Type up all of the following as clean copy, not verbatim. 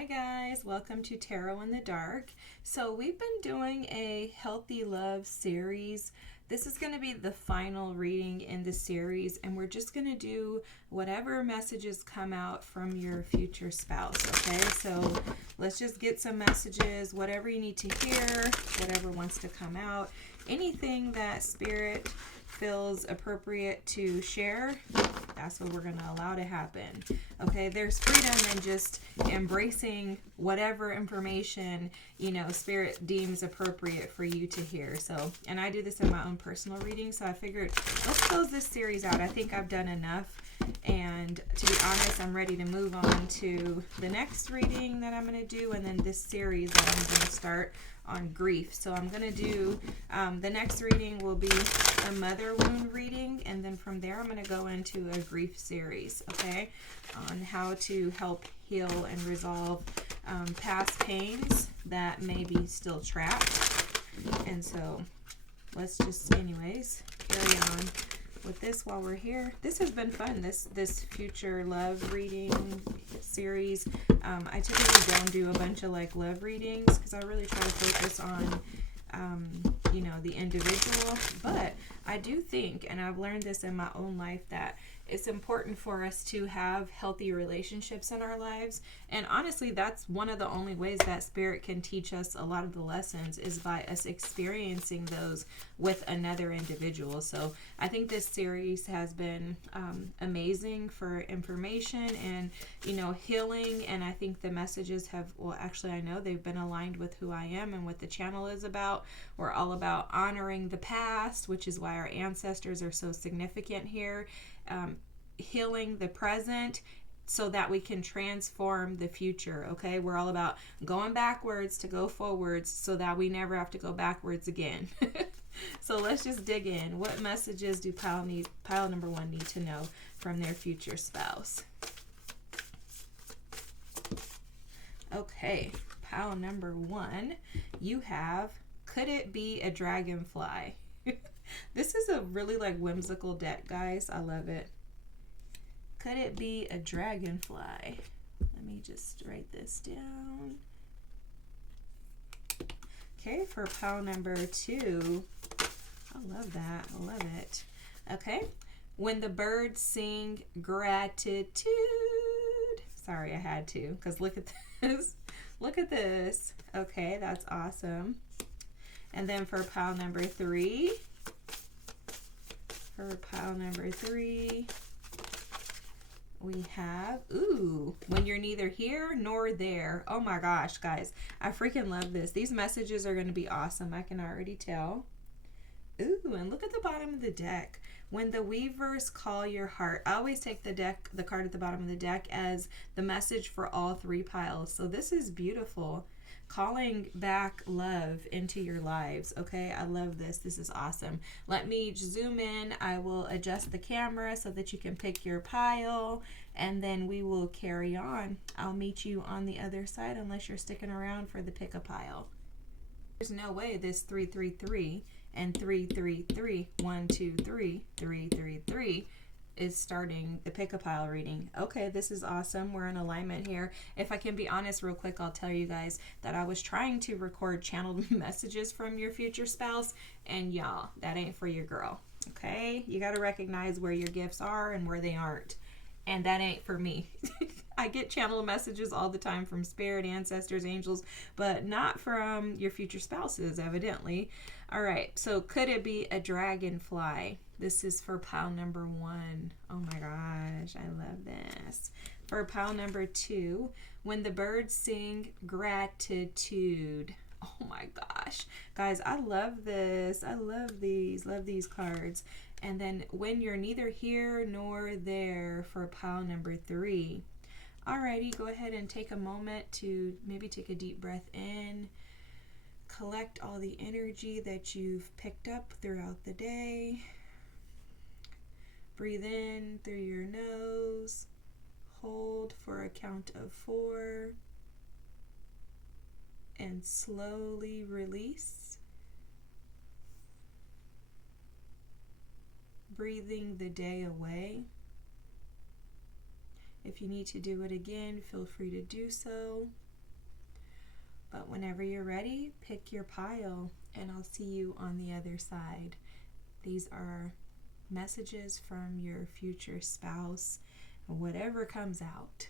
Hi guys, welcome to Tarot in the Dark. So we've been doing a healthy love series. This is going to be the final reading in the series, and we're just going to do whatever messages come out from your future spouse, okay? So let's just get some messages, whatever you need to hear, whatever wants to come out, anything that Spirit feels appropriate to share, that's what we're going to allow to happen. Okay, there's freedom in just embracing whatever information, Spirit deems appropriate for you to hear. So, and I do this in my own personal reading, so I figured let's close this series out. I think I've done enough. And to be honest, I'm ready to move on to the next reading that I'm going to do, and then this series that I'm going to start on grief. So I'm going to do, the next reading will be a mother wound reading, and then from there I'm going to go into a grief series, okay, on how to help heal and resolve past pains that may be still trapped. And so let's just, anyways, carry on with this while we're here. This has been fun, this future love reading series. I typically don't do a bunch of like love readings because I really try to focus on the individual, but I do think, and I've learned this in my own life, that it's important for us to have healthy relationships in our lives. And honestly, that's one of the only ways that Spirit can teach us a lot of the lessons, is by us experiencing those with another individual. So I think this series has been amazing for information and, healing. And I think the messages have, well, actually, I know they've been aligned with who I am and what the channel is about. We're all about honoring the past, which is why our ancestors are so significant here. Healing the present so that we can transform the future, okay? We're all about going backwards to go forwards so that we never have to go backwards again. So let's just dig in. What messages do pile number one need to know from their future spouse? Okay, pile number one, you have, could it be a dragonfly? This is a really whimsical deck, guys. I love it. Could it be a dragonfly? Let me just write this down. Okay, for pile number two, I love that. I love it. Okay, when the birds sing gratitude. Sorry, I had to, because look at this. Look at this. Okay, that's awesome. And then for pile number three, we have, when you're neither here nor there. Oh my gosh, guys, I freaking love this. These messages are going to be awesome. I can already tell. Ooh, and look at the bottom of the deck. When the weavers call your heart. I always take the card at the bottom of the deck as the message for all three piles. So this is beautiful. Calling back love into your lives. Okay, I love this. This is awesome. Let me zoom in. I will adjust the camera so that you can pick your pile, and then we will carry on. I'll meet you on the other side unless you're sticking around for the pick a pile. There's no way this 333 and 333, 1, 2, 3, 333 is starting the pick a pile reading. Okay, this is awesome. We're in alignment here. If I can be honest real quick, I'll tell you guys that I was trying to record channeled messages from your future spouse, and y'all, that ain't for your girl. Okay, you got to recognize where your gifts are and where they aren't, and that ain't for me. I get channeled messages all the time from spirit, ancestors, angels, but not from your future spouses, evidently. All right, so could it be a dragonfly? This is for pile number one. Oh my gosh, I love this. For pile number two, when the birds sing gratitude. Oh my gosh. Guys, I love this. I love these cards. And then when you're neither here nor there for pile number three. Alrighty, go ahead and take a moment to maybe take a deep breath in. Collect all the energy that you've picked up throughout the day. Breathe in through your nose. Hold for a count of 4. And slowly release. Breathing the day away. If you need to do it again, feel free to do so. But whenever you're ready, pick your pile and I'll see you on the other side. These are messages from your future spouse, whatever comes out.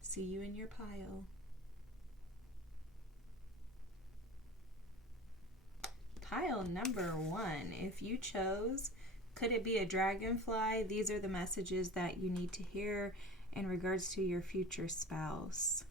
See you in your pile. Pile number 1, if you chose, could it be a dragonfly? These are the messages that you need to hear in regards to your future spouse.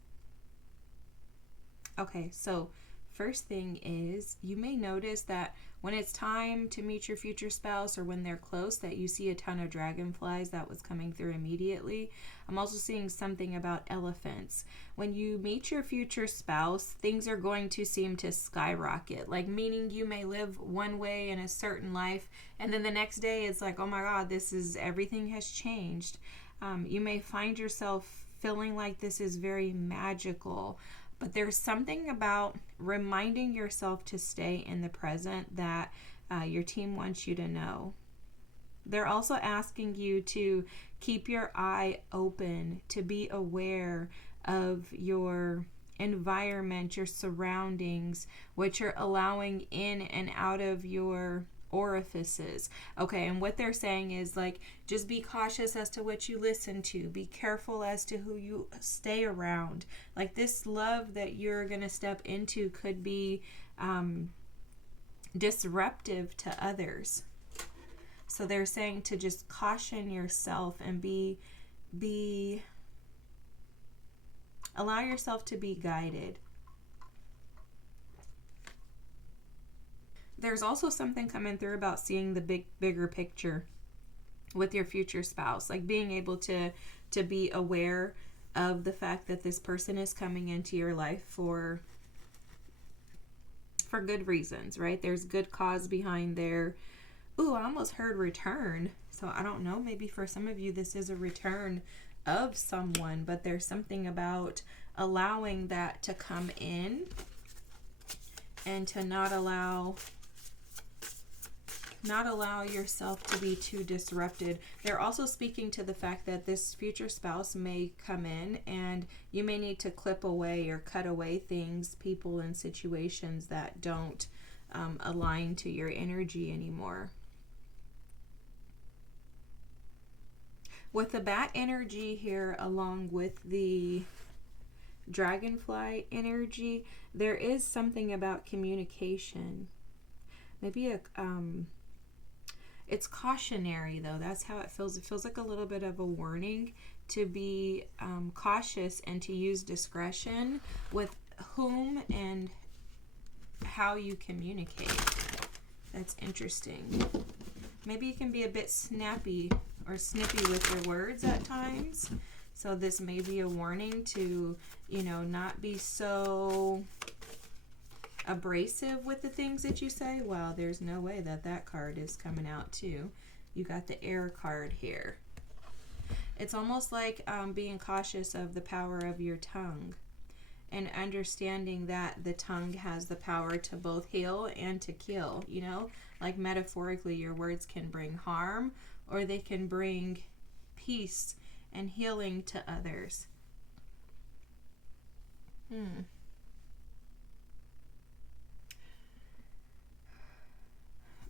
Okay, so first thing is, you may notice that when it's time to meet your future spouse or when they're close, that you see a ton of dragonflies. That was coming through immediately. I'm also seeing something about elephants. When you meet your future spouse, things are going to seem to skyrocket. Like, meaning you may live one way in a certain life, and then the next day it's like, oh my God, everything has changed. You may find yourself feeling like this is very magical. But there's something about reminding yourself to stay in the present that your team wants you to know. They're also asking you to keep your eye open, to be aware of your environment, your surroundings, what you're allowing in and out of your orifices. Okay, and what they're saying is, like, just be cautious as to what you listen to. Be careful as to who you stay around. Like, this love that you're going to step into could be disruptive to others. So they're saying to just caution yourself and allow yourself to be guided. There's also something coming through about seeing the bigger picture with your future spouse, like being able to be aware of the fact that this person is coming into your life for good reasons, right? There's good cause behind their, I almost heard return. So I don't know, maybe for some of you this is a return of someone, but there's something about allowing that to come in and to not allow yourself to be too disrupted. They're also speaking to the fact that this future spouse may come in and you may need to clip away or cut away things, people, and situations that don't align to your energy anymore. With the bat energy here, along with the dragonfly energy, there is something about communication. Maybe it's cautionary, though. That's how it feels. It feels like a little bit of a warning to be cautious and to use discretion with whom and how you communicate. That's interesting. Maybe you can be a bit snappy or snippy with your words at times. So this may be a warning to, not be so abrasive with the things that you say. Well, there's no way that card is coming out too. You got the air card here. It's almost like being cautious of the power of your tongue and understanding that the tongue has the power to both heal and to kill. Like metaphorically, your words can bring harm or they can bring peace and healing to others.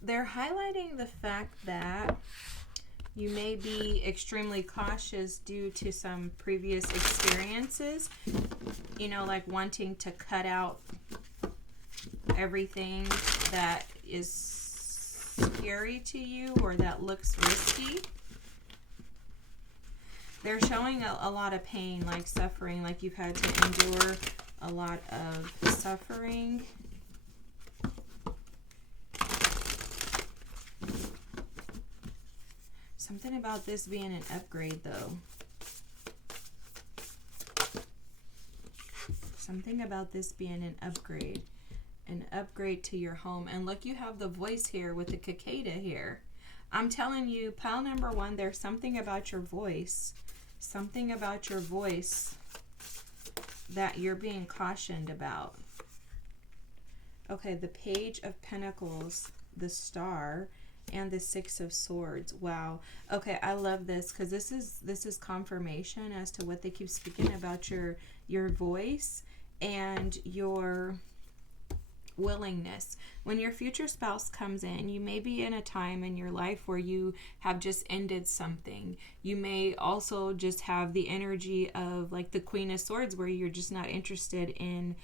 They're highlighting the fact that you may be extremely cautious due to some previous experiences, like wanting to cut out everything that is scary to you or that looks risky. They're showing a lot of pain, like suffering, like you've had to endure a lot of suffering. Something about this being an upgrade, though. Something about this being an upgrade to your home. And look, you have the voice here with the cicada here. I'm telling you, pile number 1, there's something about your voice. Something about your voice that you're being cautioned about. Okay, the Page of Pentacles, the Star, and the Six of Swords. Wow. Okay, I love this because this is confirmation as to what they keep speaking about your voice and your willingness. When your future spouse comes in, you may be in a time in your life where you have just ended something. You may also just have the energy of like the Queen of Swords, where you're just not interested in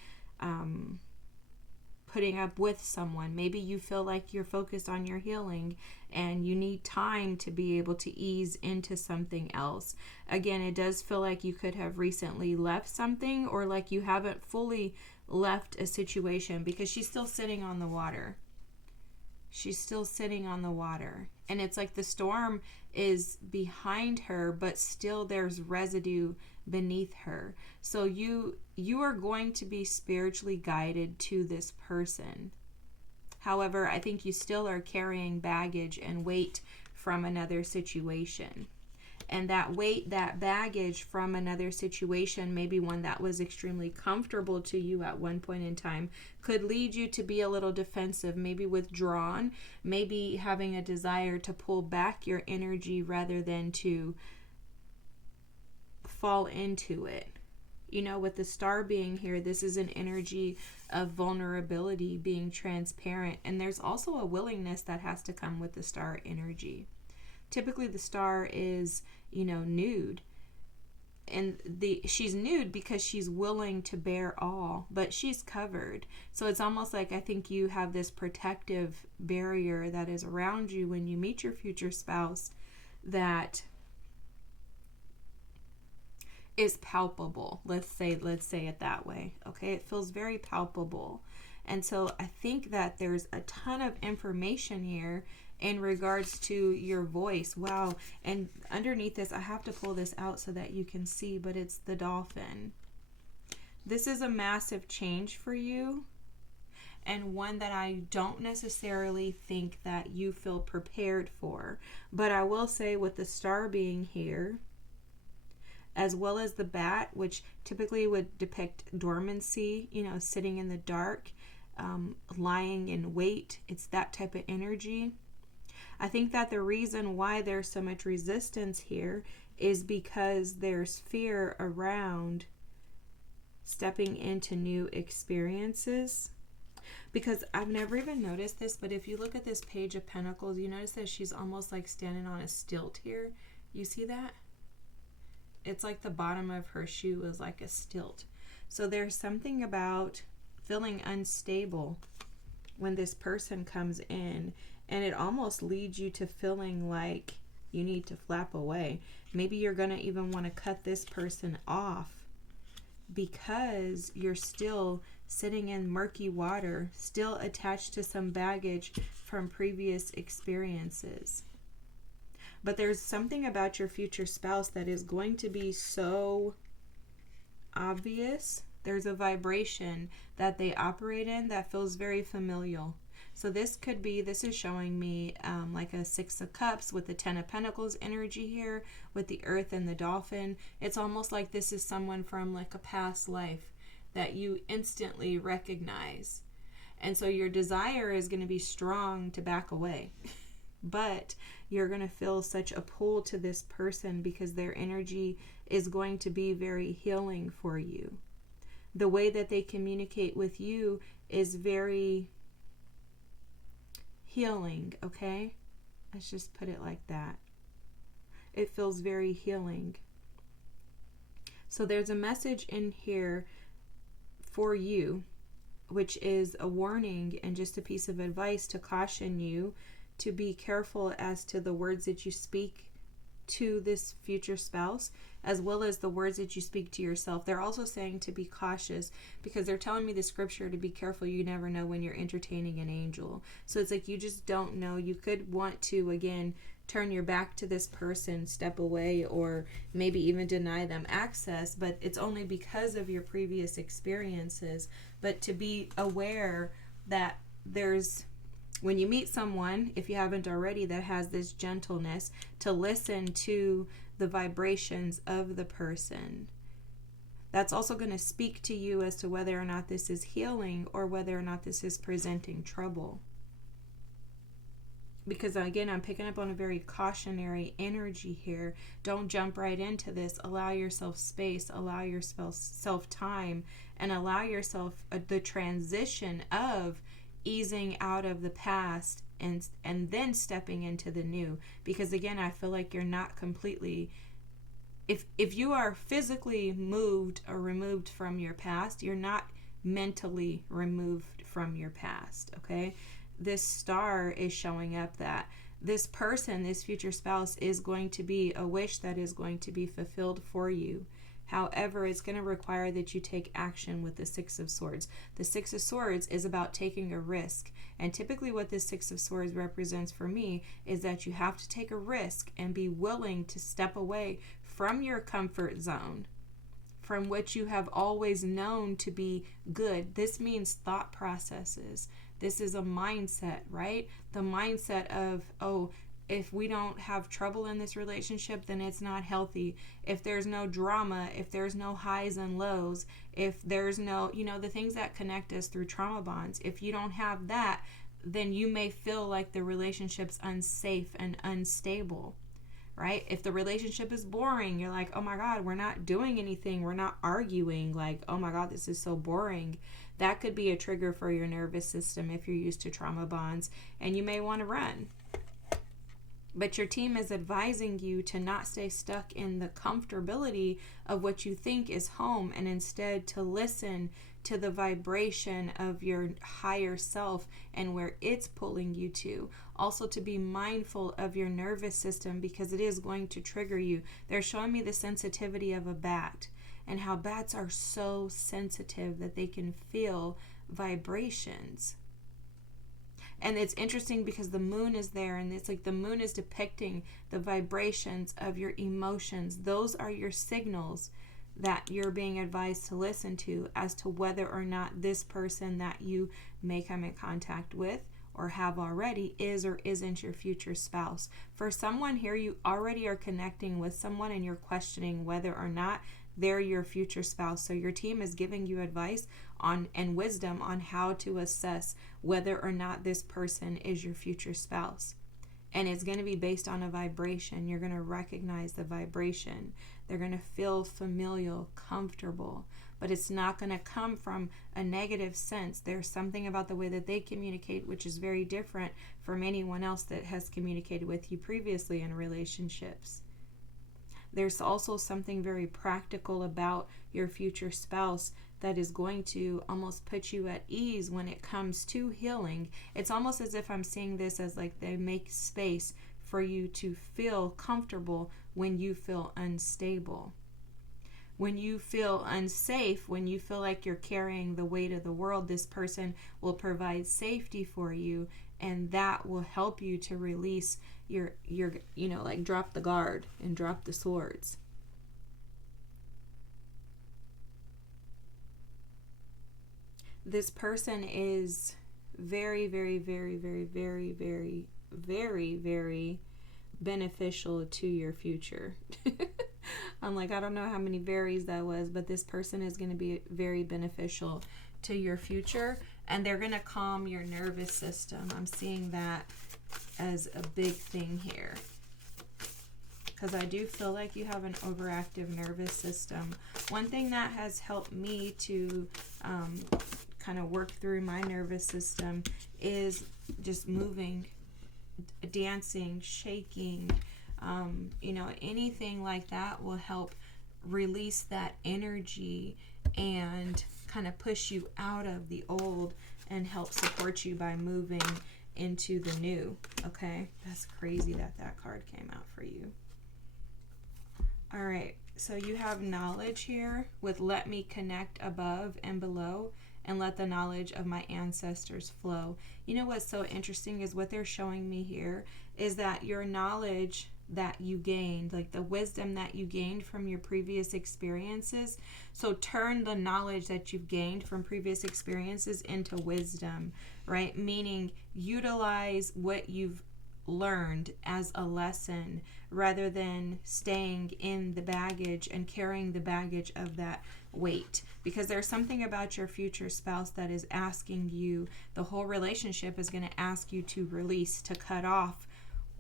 putting up with someone. Maybe you feel like you're focused on your healing and you need time to be able to ease into something else. Again, it does feel like you could have recently left something, or like you haven't fully left a situation, because she's still sitting on the water. She's still sitting on the water. And it's like the storm is behind her, but still there's residue beneath her. So you are going to be spiritually guided to this person. However, I think you still are carrying baggage and weight from another situation. And that weight, that baggage from another situation, maybe one that was extremely comfortable to you at one point in time, could lead you to be a little defensive, maybe withdrawn, maybe having a desire to pull back your energy rather than to fall into it. You know, with the Star being here, this is an energy of vulnerability, being transparent. And there's also a willingness that has to come with the Star energy. Typically the Star is, nude. And she's nude because she's willing to bear all, but she's covered. So it's almost like, I think you have this protective barrier that is around you when you meet your future spouse that is palpable. Let's say it that way. Okay, it feels very palpable. And so I think that there's a ton of information here in regards to your voice. Wow. And underneath this, I have to pull this out so that you can see, but it's the dolphin. This is a massive change for you, and one that I don't necessarily think that you feel prepared for. But I will say, with the Star being here, as well as the bat, which typically would depict dormancy, sitting in the dark, lying in wait. It's that type of energy. I think that the reason why there's so much resistance here is because there's fear around stepping into new experiences. Because I've never even noticed this, but if you look at this Page of Pentacles, you notice that she's almost like standing on a stilt here. You see that? It's like the bottom of her shoe is like a stilt. So there's something about feeling unstable when this person comes in, and it almost leads you to feeling like you need to flap away. Maybe you're going to even want to cut this person off because you're still sitting in murky water, still attached to some baggage from previous experiences. But there's something about your future spouse that is going to be so obvious. There's a vibration that they operate in that feels very familial. So this is showing me like a Six of Cups with the Ten of Pentacles energy here with the Earth and the Dolphin. It's almost like this is someone from like a past life that you instantly recognize. And so your desire is going to be strong to back away. But you're going to feel such a pull to this person because their energy is going to be very healing for you. The way that they communicate with you is very healing, okay? Let's just put it like that. It feels very healing. So there's a message in here for you, which is a warning and just a piece of advice to caution you to be careful as to the words that you speak to this future spouse, as well as the words that you speak to yourself. They're also saying to be cautious because they're telling me the scripture to be careful. You never know when you're entertaining an angel. So it's like you just don't know. You could want to, again, turn your back to this person, step away, or maybe even deny them access, but it's only because of your previous experiences. But to be aware that when you meet someone, if you haven't already, that has this gentleness, to listen to the vibrations of the person. That's also going to speak to you as to whether or not this is healing or whether or not this is presenting trouble. because again, I'm picking up on a very cautionary energy here. Don't jump right into this. Allow yourself space, allow yourself time, and allow yourself the transition of easing out of the past and then stepping into the new. Because again, I feel like you're not completely, if you are physically moved or removed from your past, you're not mentally removed from your past, okay? This star is showing up that this person, this future spouse, is going to be a wish that is going to be fulfilled for you. However, it's going to require that you take action with the Six of Swords. The Six of Swords is about taking a risk. And typically what the Six of Swords represents for me is that you have to take a risk and be willing to step away from your comfort zone, from what you have always known to be good. This means thought processes. This is a mindset, right? The mindset of, oh, if we don't have trouble in this relationship, then it's not healthy. If there's no drama, if there's no highs and lows, if there's no, the things that connect us through trauma bonds, if you don't have that, then you may feel like the relationship's unsafe and unstable, right? If the relationship is boring, you're like, oh my God, we're not doing anything. We're not arguing. Like, oh my God, this is so boring. That could be a trigger for your nervous system if you're used to trauma bonds, and you may want to run. But your team is advising you to not stay stuck in the comfortability of what you think is home, and instead to listen to the vibration of your higher self and where it's pulling you to. Also to be mindful of your nervous system, because it is going to trigger you. They're showing me the sensitivity of a bat and how bats are so sensitive that they can feel vibrations. And it's interesting because the moon is there, and it's like the moon is depicting the vibrations of your emotions. Those are your signals that you're being advised to listen to as to whether or not this person that you may come in contact with or have already is or isn't your future spouse. For someone here, you already are connecting with someone and you're questioning whether or not they're your future spouse. So your team is giving you advice on and wisdom on how to assess whether or not this person is your future spouse. And it's going to be based on a vibration. You're going to recognize the vibration. They're going to feel familial, comfortable, but it's not going to come from a negative sense. There's something about the way that they communicate which is very different from anyone else that has communicated with you previously in relationships. There's also something very practical about your future spouse that is going to almost put you at ease when it comes to healing. It's almost as if I'm seeing this as like they make space for you to feel comfortable when you feel unstable. When you feel unsafe, when you feel like you're carrying the weight of the world, this person will provide safety for you, and that will help you to release your like drop the guard and drop the swords. This person is very, very, very, very, very, very, very, very beneficial to your future. I'm like, I don't know how many varies that was, but this person is going to be very beneficial to your future, and they're going to calm your nervous system. I'm seeing that as a big thing here, because I do feel like you have an overactive nervous system. One thing that has helped me to kind of work through my nervous system is just moving, dancing, shaking, anything like that will help release that energy and kind of push you out of the old and help support you by moving into the new. Okay, that's crazy that card came out for you. All right, so you have knowledge here with let me connect above and below and let the knowledge of my ancestors flow. You know what's so interesting is what they're showing me here is that your knowledge that you gained, like the wisdom that you gained from your previous experiences, so turn the knowledge that you've gained from previous experiences into wisdom, right? Meaning utilize what you've learned as a lesson rather than staying in the baggage and carrying the baggage of that wait, because there's something about your future spouse that is asking you, the whole relationship is going to ask you to release, to cut off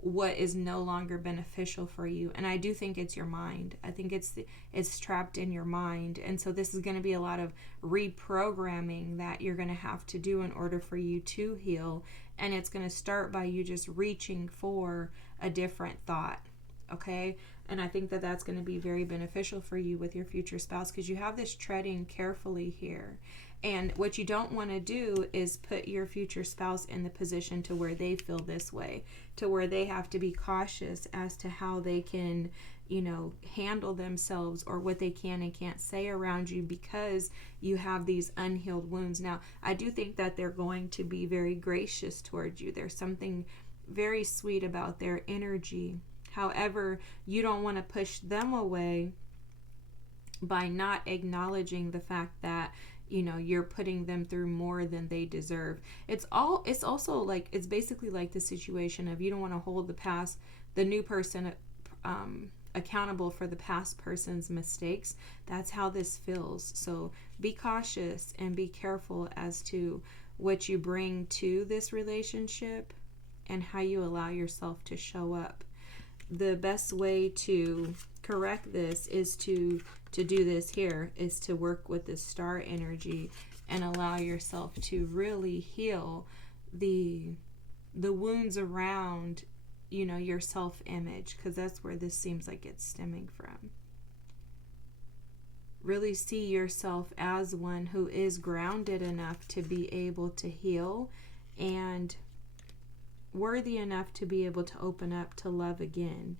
what is no longer beneficial for you. And I do think it's your mind. I think it's trapped in your mind. And so this is going to be a lot of reprogramming that you're going to have to do in order for you to heal. And it's going to start by you just reaching for a different thought. Okay? And I think that that's going to be very beneficial for you with your future spouse, because you have this treading carefully here. And what you don't want to do is put your future spouse in the position to where they feel this way, to where they have to be cautious as to how they can, handle themselves, or what they can and can't say around you, because you have these unhealed wounds. Now, I do think that they're going to be very gracious towards you. There's something very sweet about their energy. However, you don't want to push them away by not acknowledging the fact that you're putting them through more than they deserve. It's also like, it's basically like the situation of, you don't want to hold the new person accountable for the past person's mistakes. That's how this feels. So be cautious and be careful as to what you bring to this relationship and how you allow yourself to show up. The best way to correct this is to do this here, is to work with the star energy and allow yourself to really heal the wounds around your self-image, because that's where this seems like it's stemming from. Really see yourself as one who is grounded enough to be able to heal and worthy enough to be able to open up to love again,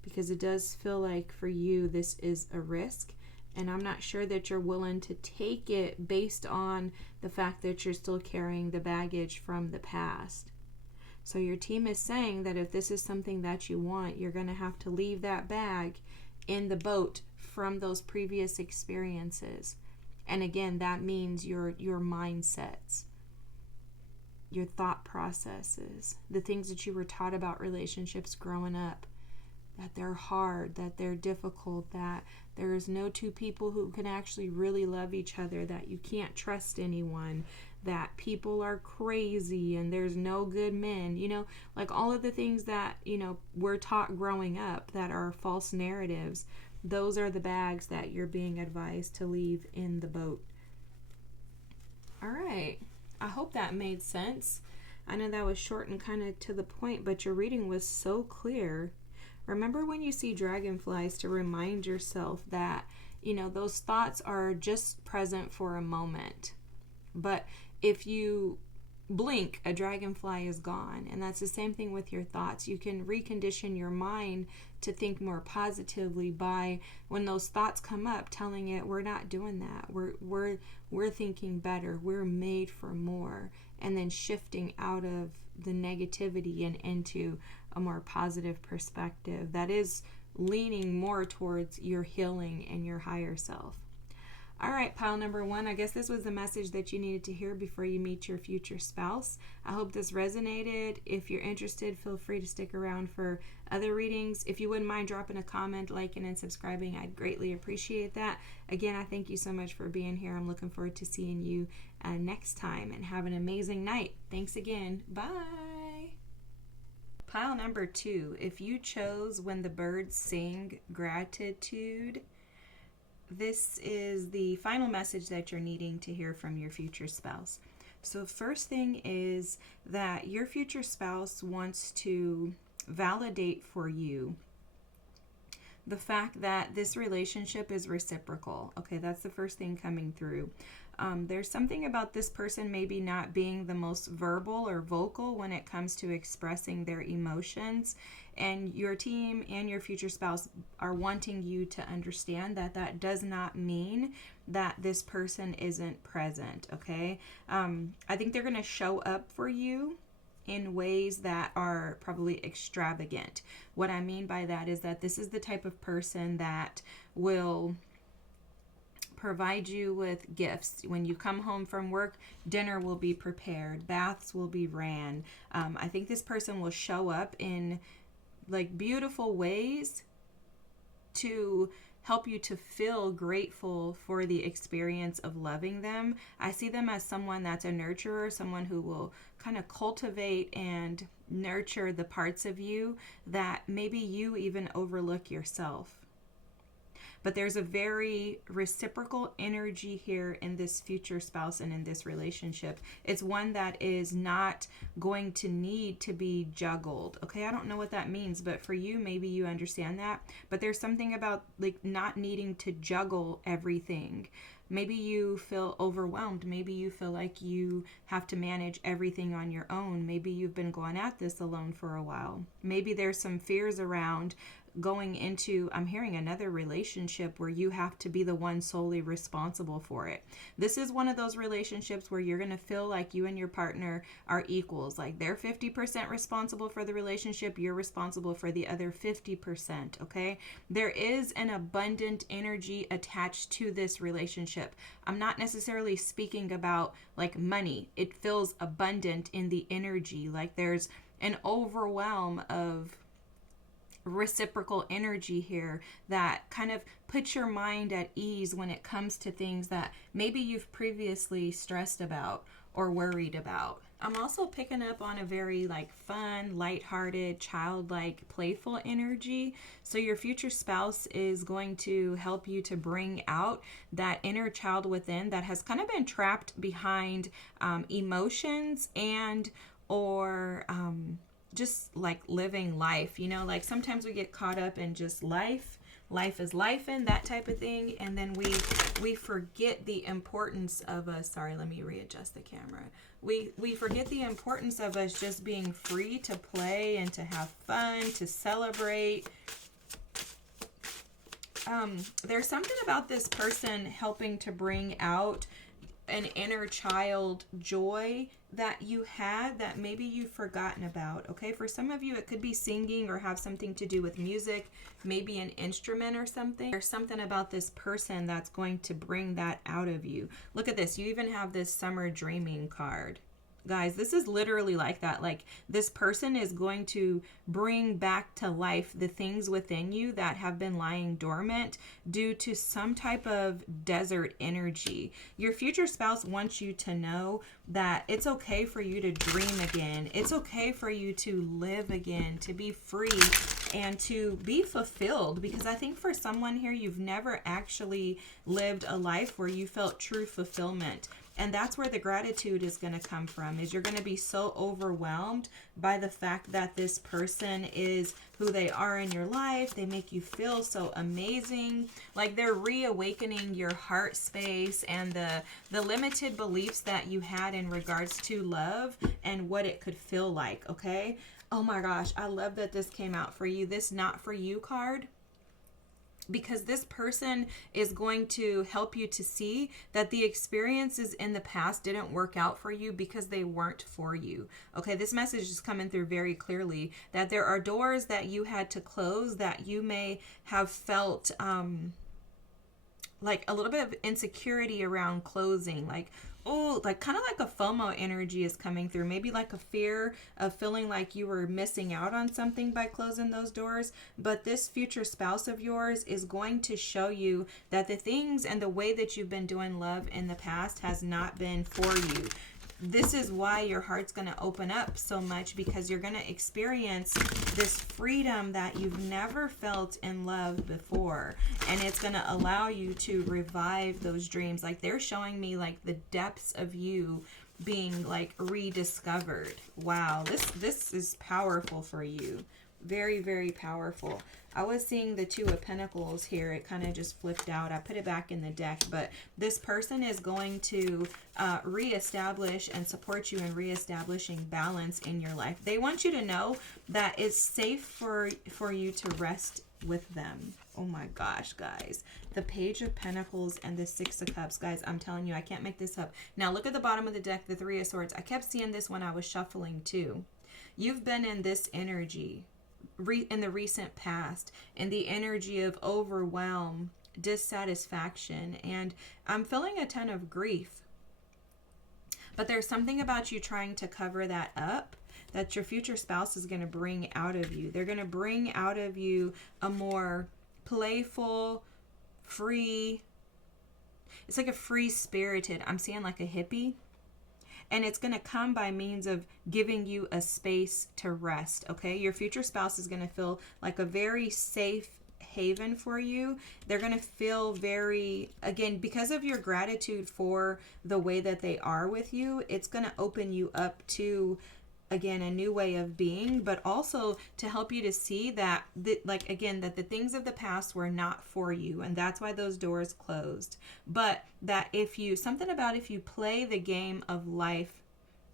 because it does feel like for you this is a risk, and I'm not sure that you're willing to take it based on the fact that you're still carrying the baggage from the past. So your team is saying that if this is something that you want, you're going to have to leave that bag in the boat from those previous experiences. And again, that means your mindsets, your thought processes, the things that you were taught about relationships growing up, that they're hard, that they're difficult, that there is no two people who can actually really love each other, that you can't trust anyone, that people are crazy and there's no good men, like all of the things that, we're taught growing up that are false narratives. Those are the bags that you're being advised to leave in the boat. All right. I hope that made sense. I know that was short and kind of to the point, but your reading was so clear. Remember when you see dragonflies to remind yourself that, those thoughts are just present for a moment. But if you blink, a dragonfly is gone. And that's the same thing with your thoughts. You can recondition your mind to think more positively by, when those thoughts come up, telling it, we're not doing that. We're thinking better. We're made for more. And then shifting out of the negativity and into a more positive perspective that is leaning more towards your healing and your higher self. All right, pile number 1, I guess this was the message that you needed to hear before you meet your future spouse. I hope this resonated. If you're interested, feel free to stick around for other readings. If you wouldn't mind dropping a comment, liking, and subscribing, I'd greatly appreciate that. Again, I thank you so much for being here. I'm looking forward to seeing you next time, and have an amazing night. Thanks again. Bye. Pile number 2, if you chose When the Birds Sing Gratitude, this is the final message that you're needing to hear from your future spouse. So first thing is that your future spouse wants to validate for you the fact that this relationship is reciprocal. Okay, that's the first thing coming through. There's something about this person maybe not being the most verbal or vocal when it comes to expressing their emotions, and your team and your future spouse are wanting you to understand that that does not mean that this person isn't present, okay? I think they're going to show up for you in ways that are probably extravagant. What I mean by that is that this is the type of person that will provide you with gifts. When you come home from work, dinner will be prepared, baths will be ran. I think this person will show up in like beautiful ways to help you to feel grateful for the experience of loving them. I see them as someone that's a nurturer, someone who will kind of cultivate and nurture the parts of you that maybe you even overlook yourself. But there's a very reciprocal energy here in this future spouse and in this relationship. It's one that is not going to need to be juggled. Okay, I don't know what that means, but for you, maybe you understand that. But there's something about like not needing to juggle everything. Maybe you feel overwhelmed. Maybe you feel like you have to manage everything on your own. Maybe you've been going at this alone for a while. Maybe there's some fears around going into, I'm hearing, another relationship where you have to be the one solely responsible for it. This is one of those relationships where you're going to feel like you and your partner are equals. Like they're 50% responsible for the relationship, you're responsible for the other 50%, okay? There is an abundant energy attached to this relationship. I'm not necessarily speaking about like money. It feels abundant in the energy. Like there's an overwhelm of reciprocal energy here that kind of puts your mind at ease when it comes to things that maybe you've previously stressed about or worried about. I'm also picking up on a very like fun, lighthearted, childlike, playful energy. So your future spouse is going to help you to bring out that inner child within that has kind of been trapped behind emotions and or just like living life, you know, like sometimes we get caught up in just life is life and that type of thing, and then we forget the importance of us. Sorry, let me readjust the camera. We forget the importance of us just being free to play and to have fun, to celebrate. There's something about this person helping to bring out an inner child joy that you had that maybe you've forgotten about. Okay, for some of you it could be singing or have something to do with music, maybe an instrument or something. There's something about this person that's going to bring that out of you. Look at this, you even have this summer dreaming card. Guys, this is literally like that. Like this person is going to bring back to life the things within you that have been lying dormant due to some type of desert energy. Your future spouse wants you to know that it's okay for you to dream again. It's okay for you to live again, to be free and to be fulfilled. Because I think for someone here, you've never actually lived a life where you felt true fulfillment. And that's where the gratitude is going to come from, is you're going to be so overwhelmed by the fact that this person is who they are in your life. They make you feel so amazing. Like they're reawakening your heart space and the limited beliefs that you had in regards to love and what it could feel like, okay? Oh my gosh, I love that this came out for you. This not for you card. Because this person is going to help you to see that the experiences in the past didn't work out for you because they weren't for you. Okay, this message is coming through very clearly that there are doors that you had to close that you may have felt like a little bit of insecurity around closing. Like, oh, like kind of like a FOMO energy is coming through. Maybe like a fear of feeling like you were missing out on something by closing those doors. But this future spouse of yours is going to show you that the things and the way that you've been doing love in the past has not been for you. This is why your heart's going to open up so much, because you're going to experience this freedom that you've never felt in love before. And it's going to allow you to revive those dreams. Like they're showing me like the depths of you being like rediscovered. Wow, this is powerful for you. Very, very powerful. I was seeing the Two of Pentacles here. It kind of just flipped out. I put it back in the deck. But this person is going to reestablish and support you in reestablishing balance in your life. They want you to know that it's safe for you to rest with them. Oh my gosh, guys. The Page of Pentacles and the Six of Cups. Guys, I'm telling you, I can't make this up. Now, look at the bottom of the deck, the Three of Swords. I kept seeing this when I was shuffling too. You've been in this energy in the recent past, in the energy of overwhelm, dissatisfaction, and I'm feeling a ton of grief. But there's something about you trying to cover that up that your future spouse is going to bring out of you. They're going to bring out of you a more playful, free, it's like a free spirited, I'm seeing like a hippie. And it's going to come by means of giving you a space to rest, okay? Your future spouse is going to feel like a very safe haven for you. They're going to feel very, again, because of your gratitude for the way that they are with you, it's going to open you up to, again, a new way of being, but also to help you to see that, like, again, that the things of the past were not for you, and that's why those doors closed. But that if you play the game of life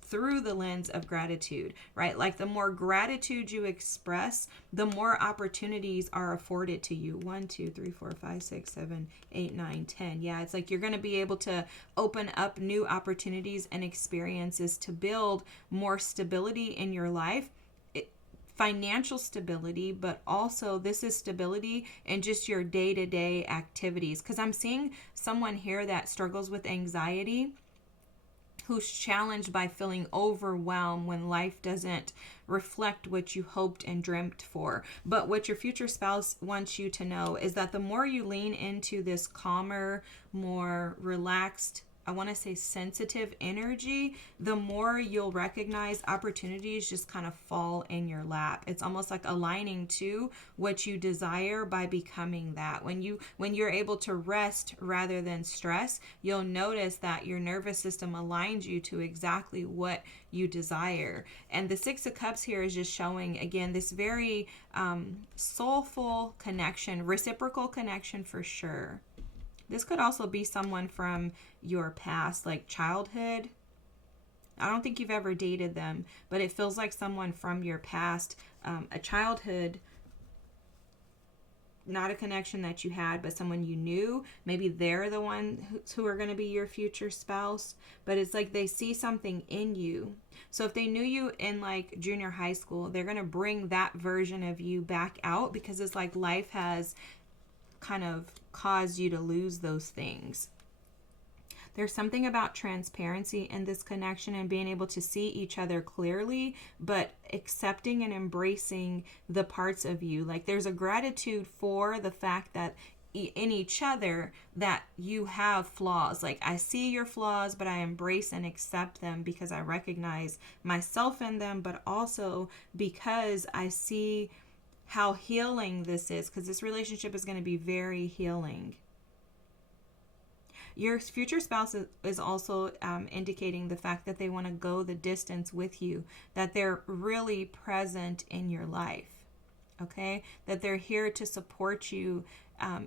through the lens of gratitude, right? Like the more gratitude you express, the more opportunities are afforded to you. 1, 2, 3, 4, 5, 6, 7, 8, 9, 10. Yeah, it's like you're going to be able to open up new opportunities and experiences to build more stability in your life. Financial stability, but also this is stability in just your day-to-day activities. Because I'm seeing someone here that struggles with anxiety, who's challenged by feeling overwhelmed when life doesn't reflect what you hoped and dreamt for. But what your future spouse wants you to know is that the more you lean into this calmer, more relaxed, I want to say sensitive energy, the more you'll recognize opportunities just kind of fall in your lap. It's almost like aligning to what you desire by becoming that. When you're able to rest rather than stress, you'll notice that your nervous system aligns you to exactly what you desire. And the Six of Cups here is just showing, again, this very soulful connection, reciprocal connection for sure. This could also be someone from your past, like childhood. I don't think you've ever dated them, but it feels like someone from your past, a childhood, not a connection that you had, but someone you knew. Maybe they're the one who are going to be your future spouse, but it's like they see something in you. So if they knew you in like junior high school, they're going to bring that version of you back out, because it's like life has kind of caused you to lose those things. There's something about transparency in this connection and being able to see each other clearly, but accepting and embracing the parts of you. Like there's a gratitude for the fact that in each other that you have flaws. Like I see your flaws, but I embrace and accept them because I recognize myself in them, but also because I see how healing this is, because this relationship is going to be very healing. Your future spouse is also indicating the fact that they want to go the distance with you, that they're really present in your life, okay? That they're here to support you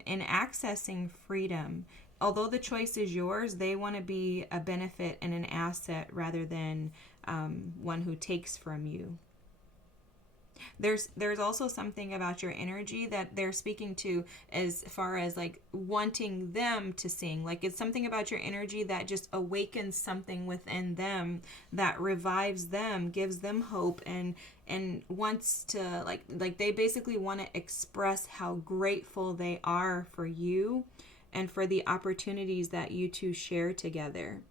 in accessing freedom. Although the choice is yours, they want to be a benefit and an asset rather than one who takes from you. There's also something about your energy that they're speaking to as far as like wanting them to sing. Like it's something about your energy that just awakens something within them, that revives them, gives them hope, and wants to like they basically want to express how grateful they are for you and for the opportunities that you two share together.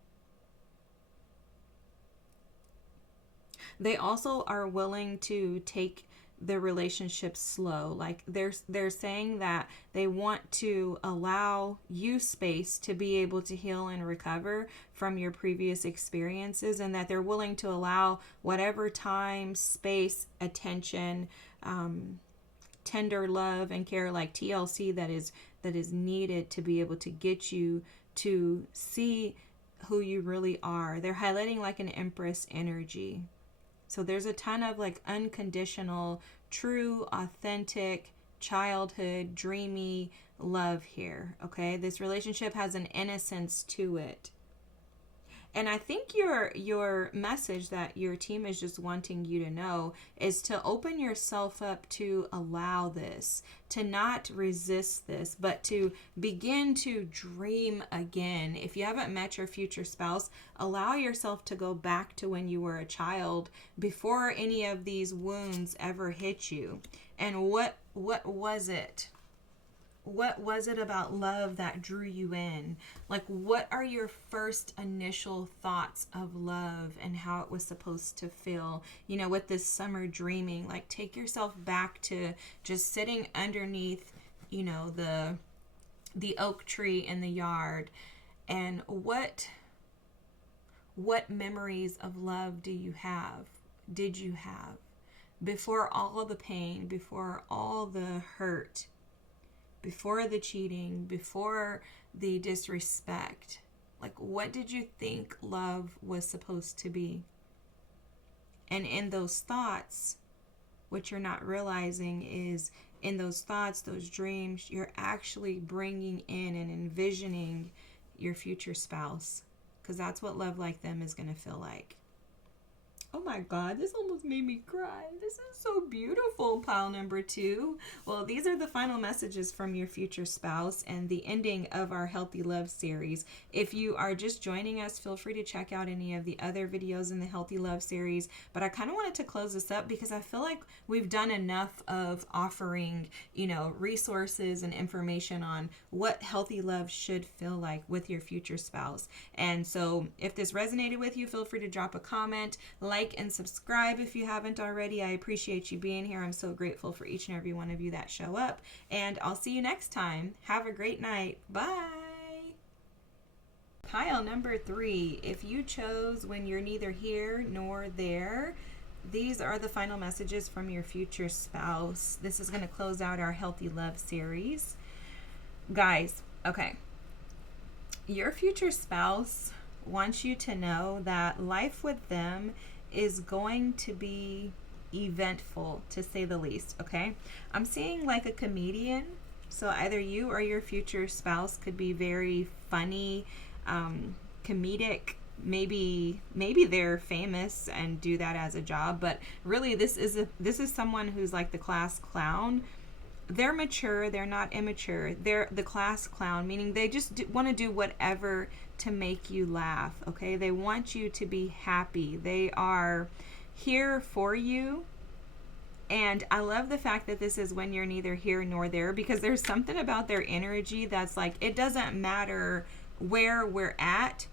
They also are willing to take the relationship slow. Like they're saying that they want to allow you space to be able to heal and recover from your previous experiences, and that they're willing to allow whatever time, space, attention, tender love and care, like TLC, that is needed to be able to get you to see who you really are. They're highlighting like an Empress energy. So there's a ton of like unconditional, true, authentic, childhood, dreamy love here, okay? This relationship has an innocence to it. And I think your message that your team is just wanting you to know is to open yourself up to allow this, to not resist this, but to begin to dream again. If you haven't met your future spouse, allow yourself to go back to when you were a child before any of these wounds ever hit you. And what was it? What was it about love that drew you in? Like, what are your first initial thoughts of love and how it was supposed to feel? You know, with this summer dreaming, like take yourself back to just sitting underneath, you know, the oak tree in the yard. And what memories of love did you have before all the pain, before all the hurt, before the cheating, before the disrespect? Like, what did you think love was supposed to be? And in those thoughts, what you're not realizing is, in those thoughts, those dreams, you're actually bringing in and envisioning your future spouse, because that's what love like them is going to feel like. Oh my God, this almost made me cry. This is so beautiful, pile number 2. Well, these are the final messages from your future spouse and the ending of our Healthy Love series. If you are just joining us, feel free to check out any of the other videos in the Healthy Love series. But I kind of wanted to close this up because I feel like we've done enough of offering, resources and information on what healthy love should feel like with your future spouse. And so if this resonated with you, feel free to drop a comment, like and subscribe if you haven't already. I appreciate you being here. I'm so grateful for each and every one of you that show up. And I'll see you next time. Have a great night. Bye. Pile number 3. If you chose when you're neither here nor there, these are the final messages from your future spouse. This is going to close out our Healthy Love series. Guys, okay. Your future spouse wants you to know that life with them is going to be eventful, to say the least, okay? I'm seeing like a comedian, so either you or your future spouse could be very funny, comedic. Maybe they're famous and do that as a job, but really this is someone who's like the class clown. They're mature, they're not immature. They're the class clown, meaning they just want to do whatever to make you laugh, okay? They want you to be happy. They are here for you. And I love the fact that this is when you're neither here nor there, because there's something about their energy that's like, it doesn't matter where we're at.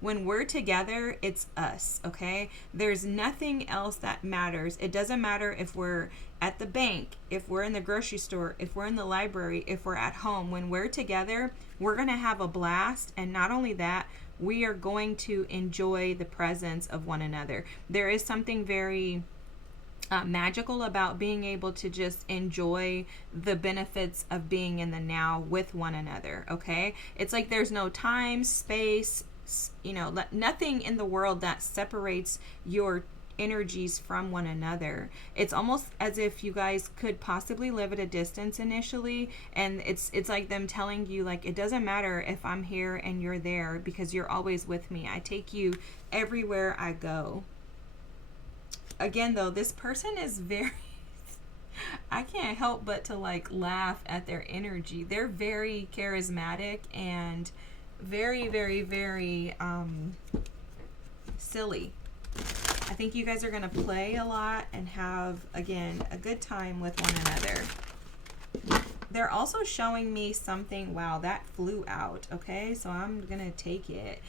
When we're together, it's us, okay? There's nothing else that matters. It doesn't matter if we're at the bank, if we're in the grocery store, if we're in the library, if we're at home. When we're together, we're going to have a blast. And not only that, we are going to enjoy the presence of one another. There is something very magical about being able to just enjoy the benefits of being in the now with one another, okay? It's like there's no time, space, nothing in the world that separates your energies from one another. It's almost as if you guys could possibly live at a distance initially, and it's like them telling you, like, it doesn't matter if I'm here and you're there, because you're always with me. I take you everywhere I go. Again, though, this person is very I can't help but to like laugh at their energy. They're very charismatic and very, very, very silly. I think you guys are going to play a lot and have, again, a good time with one another. They're also showing me something. Wow, that flew out. Okay, so I'm going to take it.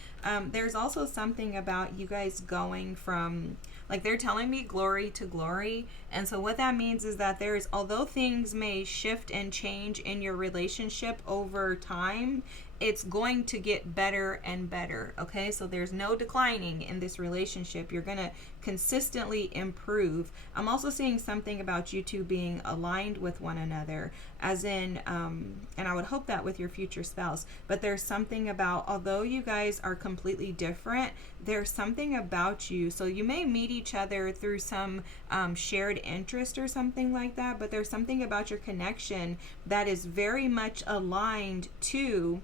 There's also something about you guys going from, like, they're telling me glory to glory. And so what that means is that although things may shift and change in your relationship over time, it's going to get better and better, okay? So there's no declining in this relationship. You're going to consistently improve. I'm also seeing something about you two being aligned with one another, as in, and I would hope that with your future spouse, but there's something about, although you guys are completely different, there's something about you. So you may meet each other through some shared interest or something like that, but there's something about your connection that is very much aligned to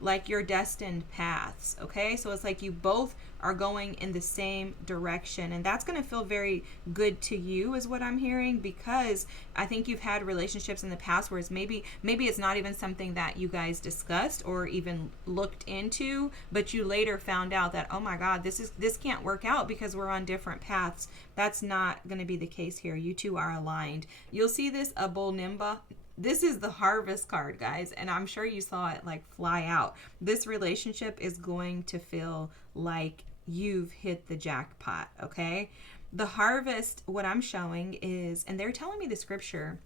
like your destined paths, okay? So it's like you both are going in the same direction, and that's going to feel very good to you is what I'm hearing, because I think you've had relationships in the past where it's maybe it's not even something that you guys discussed or even looked into, but you later found out that, oh my God, this can't work out because we're on different paths. That's not going to be the case here. You two are aligned. You'll see this Nimba. This is the Harvest card, guys, and I'm sure you saw it like fly out. This relationship is going to feel like you've hit the jackpot, okay? The Harvest, what I'm showing is, and they're telling me the scripture,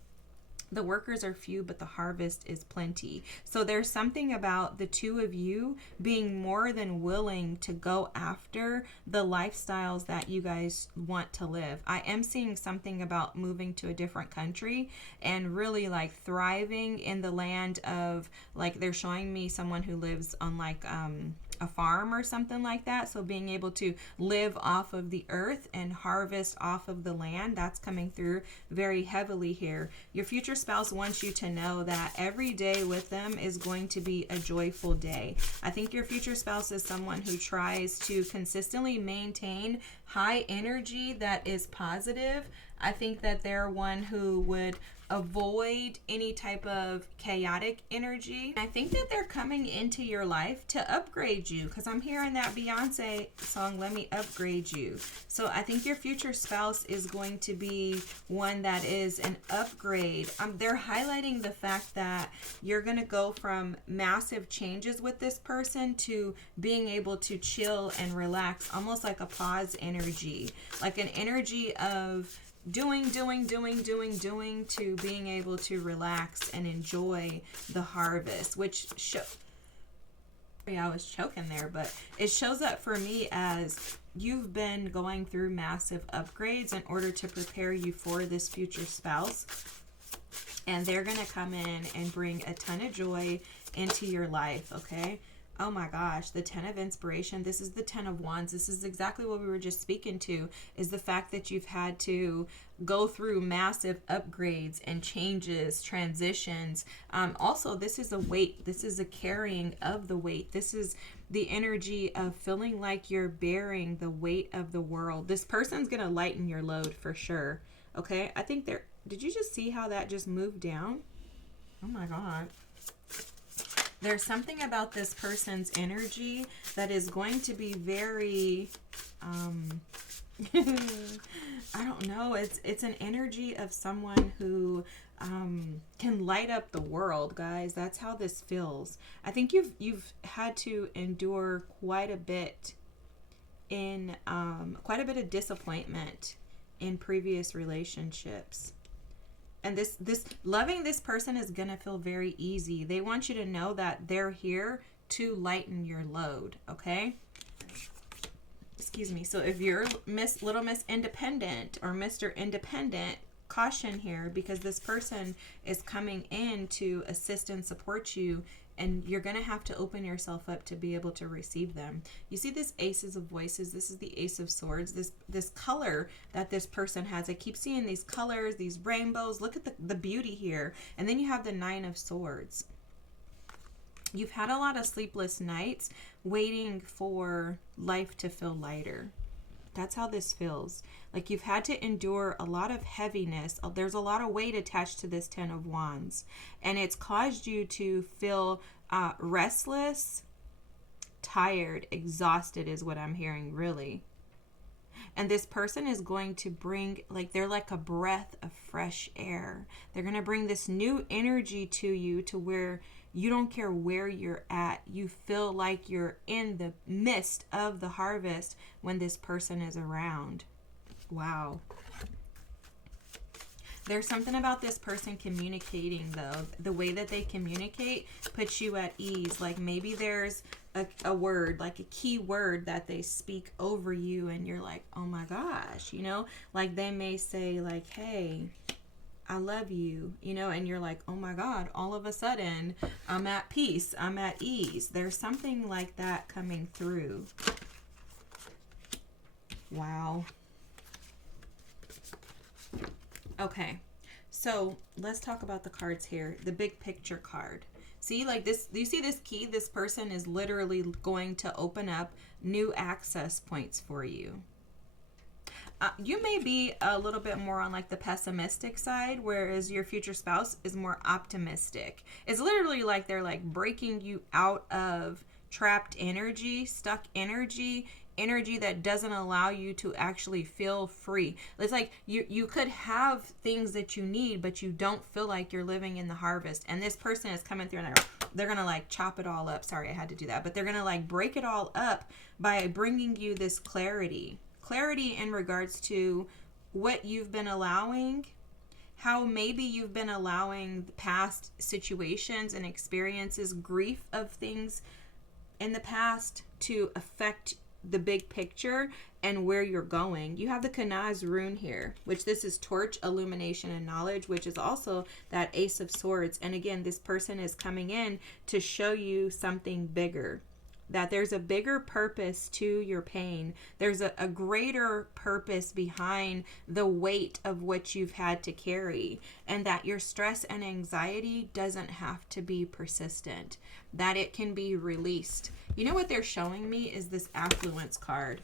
The workers are few, but the harvest is plenty. So there's something about the two of you being more than willing to go after the lifestyles that you guys want to live. I am seeing something about moving to a different country and really like thriving in the land of, like, they're showing me someone who lives on like a farm or something like that. So being able to live off of the earth and harvest off of the land, that's coming through very heavily here. Your future spouse wants you to know that every day with them is going to be a joyful day. I think your future spouse is someone who tries to consistently maintain high energy that is positive. I think that they're one who would avoid any type of chaotic energy. I think that they're coming into your life to upgrade you, because I'm hearing that Beyonce song, Let Me Upgrade You. So I think your future spouse is going to be one that is an upgrade. They're highlighting the fact that you're going to go from massive changes with this person to being able to chill and relax, almost like a pause energy, like an energy of doing to being able to relax and enjoy the harvest, which I was choking there, but it shows up for me as you've been going through massive upgrades in order to prepare you for this future spouse, and they're going to come in and bring a ton of joy into your life. Okay. Oh my gosh, the 10 of inspiration. This is the 10 of wands. This is exactly what we were just speaking to, is the fact that you've had to go through massive upgrades and changes, transitions. Also, this is a weight. This is a carrying of the weight. This is the energy of feeling like you're bearing the weight of the world. This person's going to lighten your load for sure. Okay. I think did you just see how that just moved down? Oh my God. There's something about this person's energy that is going to be very, I don't know. It's an energy of someone who can light up the world, guys. That's how this feels. I think you've had to endure quite a bit of disappointment in previous relationships. And this loving this person is going to feel very easy. They want you to know that they're here to lighten your load, okay? Excuse me. So if you're Little Miss Independent or Mr. Independent, caution here, because this person is coming in to assist and support you, and you're going to have to open yourself up to be able to receive them. You see this aces of voices. This is the ace of swords. This color that this person has. I keep seeing these colors, these rainbows. Look at the beauty here. And then you have the 9 of swords. You've had a lot of sleepless nights waiting for life to feel lighter. That's how this feels. Like you've had to endure a lot of heaviness. There's a lot of weight attached to this 10 of wands. And it's caused you to feel restless, tired, exhausted is what I'm hearing, really. And this person is going to bring, they're like a breath of fresh air. They're going to bring this new energy to you to where you don't care where you're at. You feel like you're in the midst of the harvest when this person is around. Wow. There's something about this person communicating, though. The way that they communicate puts you at ease. Like maybe there's a word, like a key word that they speak over you, and you're like, oh my gosh, like they may say like, hey, I love you, and you're like, oh my God, all of a sudden I'm at peace, I'm at ease. There's something like that coming through. Wow. Okay, so let's talk about the cards here. The big picture card. See, like this, do you see this key? This person is literally going to open up new access points for you. You may be a little bit more on like the pessimistic side, whereas your future spouse is more optimistic. It's literally like they're like breaking you out of trapped energy, stuck energy that doesn't allow you to actually feel free. It's like you could have things that you need, but you don't feel like you're living in the harvest. And this person is coming through and they're going to like chop it all up. Sorry, I had to do that. But they're going to like break it all up by bringing you this clarity in regards to what you've been allowing how maybe you've been allowing past situations and experiences, grief of things in the past to affect the big picture and where you're going. You have the Kanaz rune here, which this is torch, illumination, and knowledge, which is also that Ace of Swords. And again, this person is coming in to show you something bigger, that there's a bigger purpose to your pain. There's a greater purpose behind the weight of what you've had to carry, and that your stress and anxiety doesn't have to be persistent, that it can be released. You know what they're showing me is this affluence card.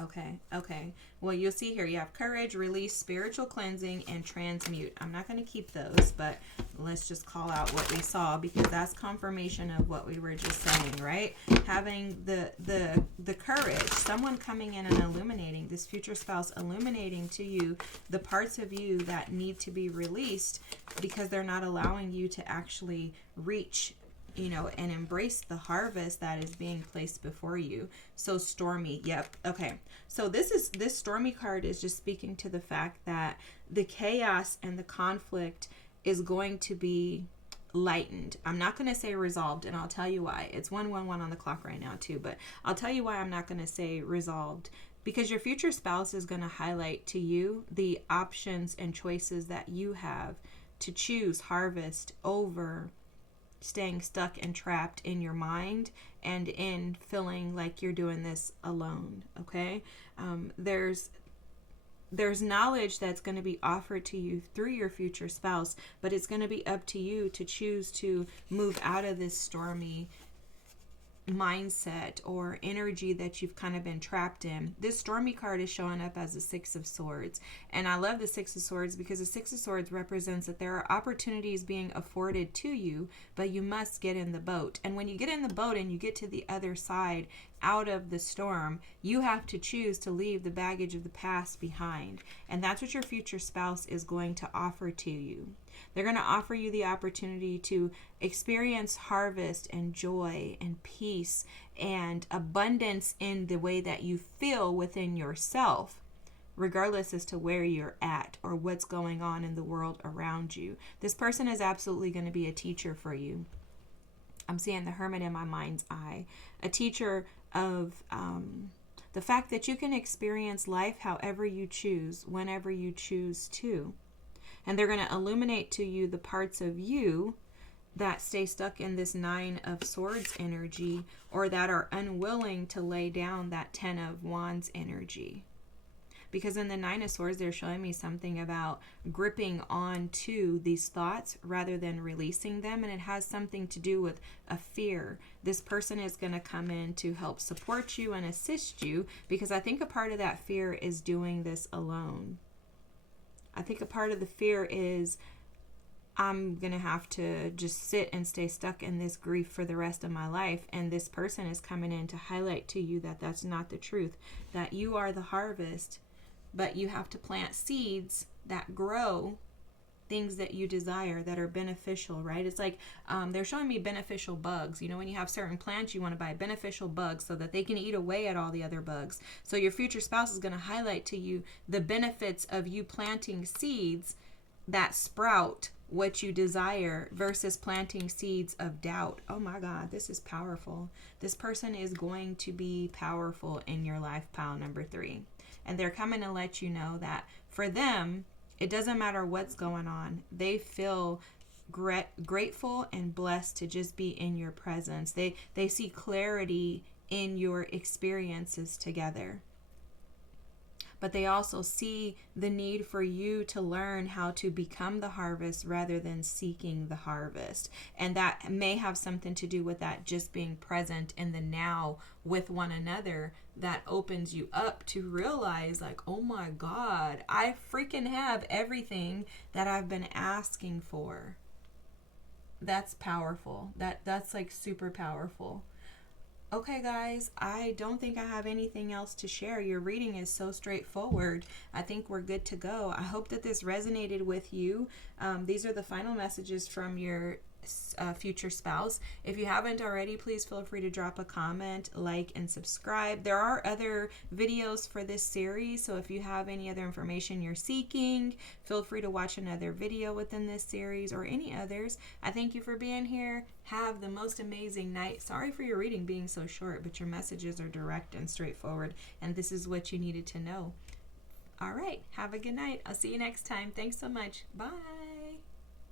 Okay. Well, you'll see here, you have courage, release, spiritual cleansing, and transmute. I'm not going to keep those, but let's just call out what we saw, because that's confirmation of what we were just saying, right? Having the courage, someone coming in and illuminating, this future spouse illuminating to you the parts of you that need to be released because they're not allowing you to actually reach, and embrace the harvest that is being placed before you. So stormy. Yep. Okay. So this stormy card is just speaking to the fact that the chaos and the conflict is going to be lightened. I'm not going to say resolved, and I'll tell you why. It's 1:11 on the clock right now too, but I'll tell you why I'm not going to say resolved. Because your future spouse is going to highlight to you the options and choices that you have to choose harvest over staying stuck and trapped in your mind and in feeling like you're doing this alone. Okay. There's knowledge that's going to be offered to you through your future spouse, but it's going to be up to you to choose to move out of this stormy mindset or energy that you've kind of been trapped in. This stormy card is showing up as the Six of Swords, and I love the Six of Swords because the Six of Swords represents that there are opportunities being afforded to you, but you must get in the boat. And when you get in the boat and you get to the other side out of the storm, you have to choose to leave the baggage of the past behind, and that's what your future spouse is going to offer to you. They're going to offer you the opportunity to experience harvest and joy and peace and abundance in the way that you feel within yourself, regardless as to where you're at or what's going on in the world around you. This person is absolutely going to be a teacher for you. I'm seeing the Hermit in my mind's eye, a teacher of the fact that you can experience life however you choose, whenever you choose to. And they're going to illuminate to you the parts of you that stay stuck in this Nine of Swords energy, or that are unwilling to lay down that Ten of Wands energy. Because in the Nine of Swords, they're showing me something about gripping on to these thoughts rather than releasing them. And it has something to do with a fear. This person is going to come in to help support you and assist you, because I think a part of that fear is doing this alone. I think a part of the fear is, I'm going to have to just sit and stay stuck in this grief for the rest of my life. And this person is coming in to highlight to you that that's not the truth, that you are the harvest, but you have to plant seeds that grow things that you desire that are beneficial, right? It's like they're showing me beneficial bugs. When you have certain plants, you want to buy beneficial bugs so that they can eat away at all the other bugs. So your future spouse is going to highlight to you the benefits of you planting seeds that sprout what you desire versus planting seeds of doubt. Oh my God, this is powerful. This person is going to be powerful in your life, pile number 3. And they're coming to let you know that for them, it doesn't matter what's going on. They feel grateful and blessed to just be in your presence. They see clarity in your experiences together. But they also see the need for you to learn how to become the harvest rather than seeking the harvest. And that may have something to do with that just being present in the now with one another, that opens you up to realize, like, oh my God, I freaking have everything that I've been asking for. That's powerful. That's like super powerful. Okay, guys, I don't think I have anything else to share. Your reading is so straightforward. I think we're good to go. I hope that this resonated with you. These are the final messages from your future spouse. If you haven't already, please feel free to drop a comment, like, and subscribe. There are other videos for this series, so if you have any other information you're seeking, feel free to watch another video within this series or any others. I thank you for being here. Have the most amazing night. Sorry for your reading being so short, but your messages are direct and straightforward, and this is what you needed to know. All right, have a good night. I'll see you next time. Thanks so much. Bye.